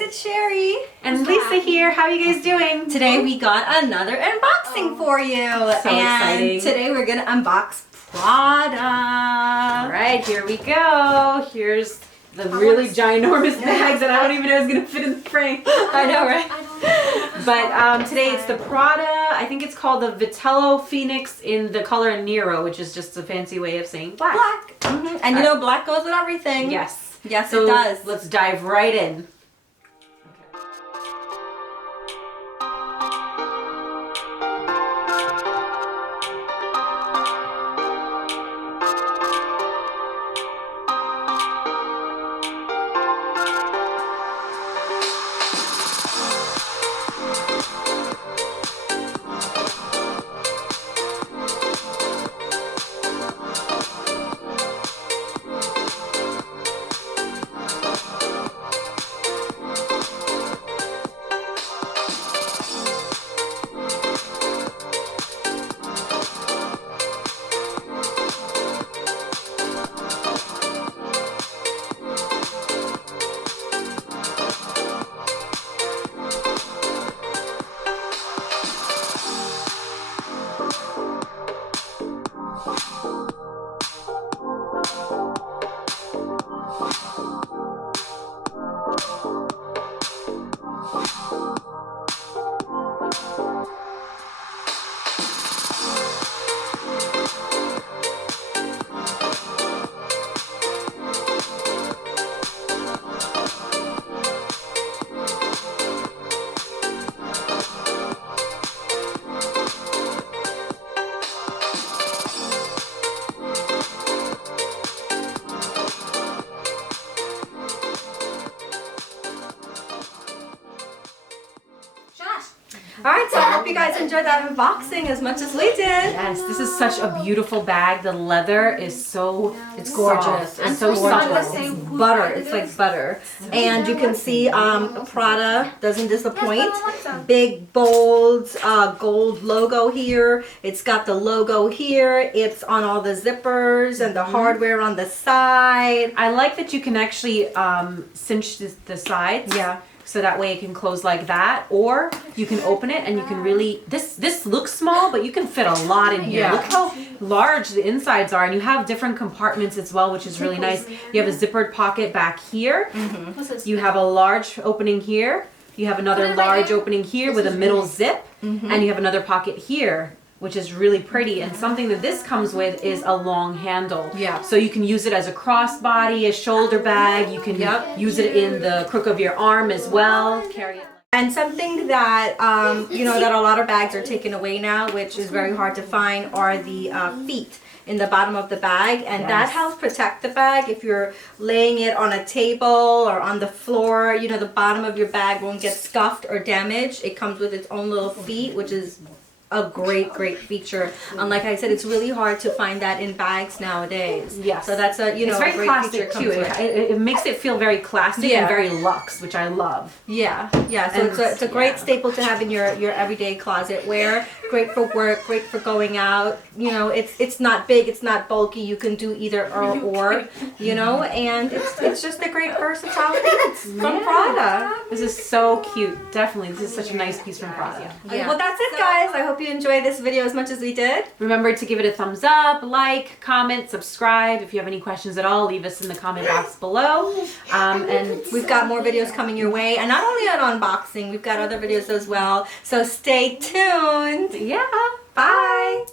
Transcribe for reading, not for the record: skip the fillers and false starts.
guys, it's Sherry. And Lisa here. How are you guys doing? Today we got another unboxing for you. So exciting. Today we're gonna unbox Prada. All right, here we go. Here's the really ginormous bags that I don't even know is gonna fit in the frame. I know, right? But today it's the Prada, I think it's called the Vitello Phenix in the color Nero, which is just a fancy way of saying black. Black. And you know, black goes with everything. Yes. Yes, So it does. let's dive right in. Alright, so I hope you guys enjoyed that unboxing as much as we did. Yes, this is such a beautiful bag. The leather is so, It's gorgeous. soft and It's so gorgeous. supple. It's butter. It's like butter. And you can see Prada doesn't disappoint. Big, bold, gold logo here. It's got the logo here. It's on all the zippers and the hardware on the side. I like that you can actually cinch the sides. Yeah. So that way it can close like that, or you can open it and you can really, this looks small, but you can fit a lot in here. Yeah. Look how large the insides are, and you have different compartments as well, which is really nice. You have a zippered pocket back here. You have a large opening here. You have another large opening here with a middle zip, and you have another pocket here, which is really pretty. And something that this comes with is a long handle. Yeah. So you can use it as a crossbody, a shoulder bag. You can use it in the crook of your arm as well. Carry it. And something that, you know, that a lot of bags are taken away now, which is very hard to find, are the feet in the bottom of the bag. And that helps protect the bag. If you're laying it on a table or on the floor, you know, the bottom of your bag won't get scuffed or damaged. It comes with its own little feet, which is a great feature. And like I said, it's really hard to find that in bags nowadays. Yes. So that's a, you know, it's very a great classic feature too. comes with It makes it feel very classic and very luxe, which I love. Yeah. So it's a great staple to have in your everyday closet wear. Great for work, great for going out. You know, it's not big, it's not bulky. You can do either or, you know, and it's just a great versatility from Prada. This is so cute. Definitely, this is such a nice piece from Prada. Yeah. Well, that's it, guys. I hope you enjoyed this video as much as we did. Remember to give it a thumbs up, like, comment, subscribe. If you have any questions at all, leave us in the comment box below. And we've got more videos coming your way, and not only an unboxing, we've got other videos as well. So stay tuned. yeah, Bye.